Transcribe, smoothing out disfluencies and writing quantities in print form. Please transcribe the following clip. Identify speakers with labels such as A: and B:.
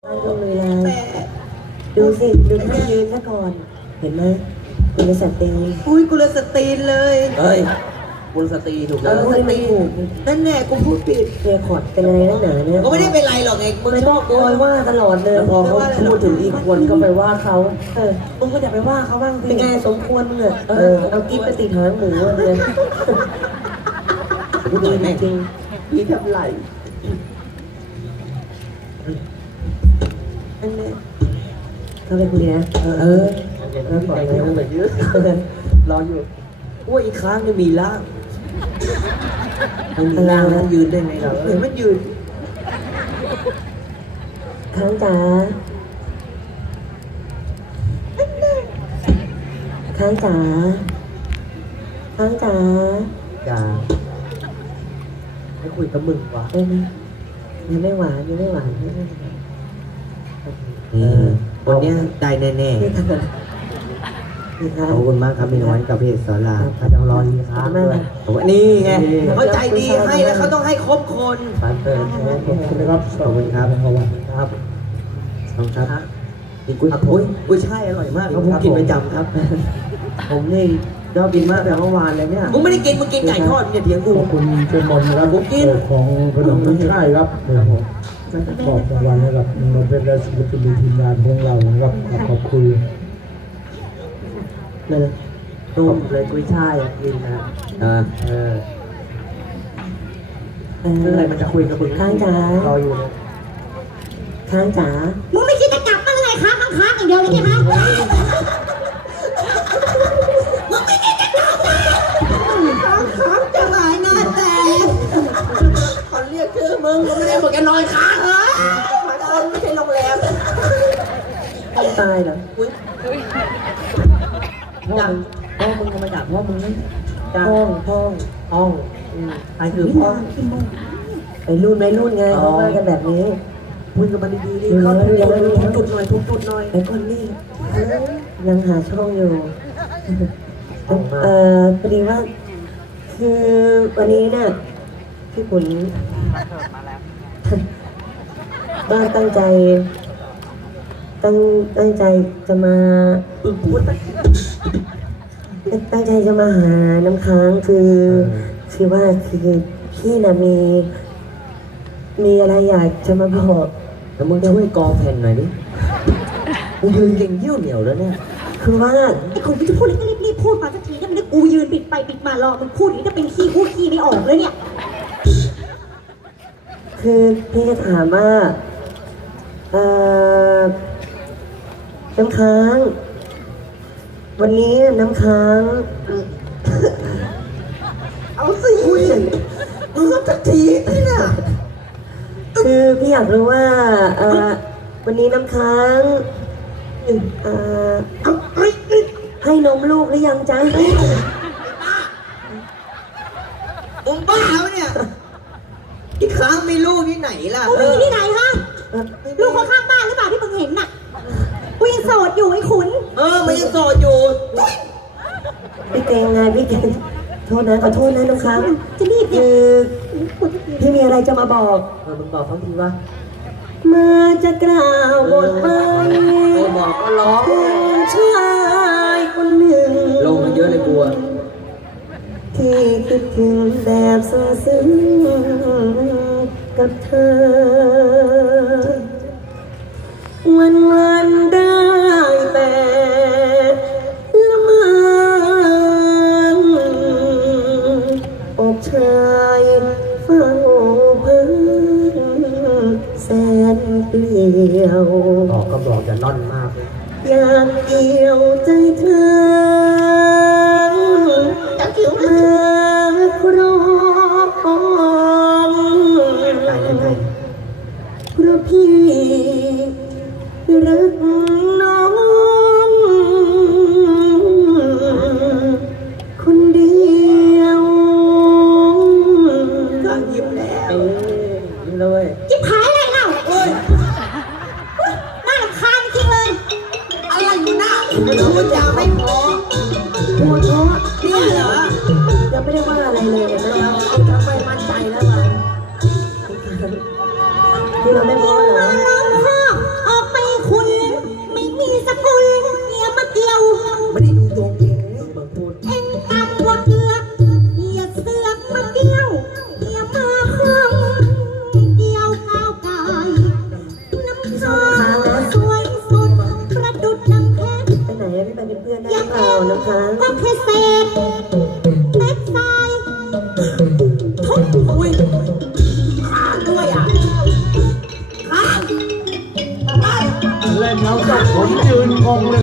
A: ลงเลยดูสิดูท่ายืนซะก่อนเห็นไหมกุลสตรี
B: อุ้ยกุลสตรีนเลย
C: เฮ้ยกุลสตรีถูกแล้ว
A: กุลสตรีถูก
B: นั่นแน่กูพูดผิด
A: เรียกขอดเป็นอะไรนักหนาเนี่ย
B: ก็ไม่ได้เป็นไรหรอกไงมึง
A: ไม่
B: ช
A: ต้อ
B: อง บ
A: คอยว่าตลอดเลย
C: แล้วพอเขาพูดถึงอีกคนก็ไปว่าเขา
A: มึงก็อย่าไปว่าเขาบ้างเป็นไงสมควรมึงอ่ะเอากิ๊บไปติดหางหมูเลยดีจริง
C: พี่ทำไร
A: อันนี้เข้าไปคุยนะ
C: แล้วปล่อยให้มันแบบยืดรออยู่ว่าอีกครั้งนี่มีล่างมันมีล่างแล้วยืนได้ไงเราเห็นมันยืน
A: ค้างจ๋าค้างจ๋าค้างจ๋า
C: จ๋าให้คุยกับมึงวะ
A: ได้ไหมยังไม่หวานวันนี้
C: ได้แน่ๆขอบคุณมากครับพี่น้อยกับพี่สอนรามพระจังรอนี่ครับนี่ไงเขาใจดีให้แล้วเขาต้องให้ครบคนครับขอบคุณครับขอบคุณครับครับขอบคุณครับกินกุ้ยช่ายอร่อยมากครับผมกินประจำครับผมนี่ชอบกินมากแต่เมื่อวานเลยเนี่ยมึงไม่ได้กินมึงกินไก่ทอดเนี่ยเถียงกู
D: ขอบคุณเจมอนนะครับผมกินของขนมกุ้ยช่ายครับขอบรางวัลให้กับน้องเพชรและศิลปินทีมงานของเรานะครับขอบคุณ
C: เลยต้มเลยกุ้ยช่ายกินนะอะไรมันจะคุยกับมึง
A: ค้างจ๋าร
C: ออยู่นะ
A: ค้างจ๋า
B: มึงไม่คิดจะกลับบ้างเลยค้างอย่างเดียวเลยใช่ไหมมึงไม่คิดจะกลับค้างจะหายหน้าแต่เขาเรียกชื่อมึงไม่ได้บอกแกนอนค้างมันคนไม่ใช่โรงแรม
A: ตายเหรอ
C: พ่อมึงมาจากพ่อมึงนั่น
A: ห้อง
C: ไปคือพ่อ
A: ไปรุ่นไงเขาว่ากันแบบนี้
C: คุยกับมันดีๆดิเขาทุกจุดหน่อย
A: ไอ้คนนี้ยังหาช่องอยู่พอดีว่าคือวันนี้เนี่ยพี่ขุนบ้านตั้งใจจะมาตั้งใจจะมาหาน้ำค้างคือว่าพี่น่ะมีอะไรอยากจะมาบอก
C: แล้วมึงช่วยกองแผ่นหน่อยดิมึงยืนเก่งเยี่ยวเหนียวแล้วเนี่ย
A: คือว่า
B: ไอ้คนที่จะพูดอะไรก็รีบพูดมาสักทีถ้ามันได้กูยืนปิดไปปิดมารอมึงพูดอย่างนี้จะเป็นขี้พูดขี้ไม่ออกเลยเนี่ย
A: คือพี่จะถามว่าน้ำค้างวันนี้น้ำค้าง
B: เอาสิคุยมึงก็จะทีนี่น่ะ
A: คือพี่อยากรู้ว่าวันนี้น้ำค้างให้นมลูกหรือยังจ๊ะ
B: มึงบ้าแล้วเนี่ยอีกครั้งมีลูกที่ไหนล่ะมีที่ไหนคะลูกข้างบ้านหรือเปล่าที่มึงเห็นน่ะกูยังโสดอยู่ไอ้ขุนมันยังโสดอยู่
A: พี่เก่งไงพี่เก่งขอโทษนะน้องค้าง
B: จะรีบ
A: คือพี่มีอะไรจะมาบอก
C: มึงบอกเขาทีว่า
A: มาจะกล่าวบทไป
C: บอกก็ร้อง
A: ชายคนหนึ่ง
C: ลงกันเยอะเลยกลัว
A: ที่คิดถึงแบบซึ้งกับเธอวันได้แต่ละเมออกชายเฝ้าเพิ่งแสนเปลี่ยว
C: บอกก็บอกอย่าล่อนมากเลย
A: อยากเกี่ยวใจเธอมาครองเพราะพี่รักน้องคนเดียว
B: ก็ยิ้มแล้ว
C: ยิ้มเลย
B: ยิ้มหายอะไรเล่าน่ารำคาญจริงเลยอะไรอยู่นะพูดจาไม่พอ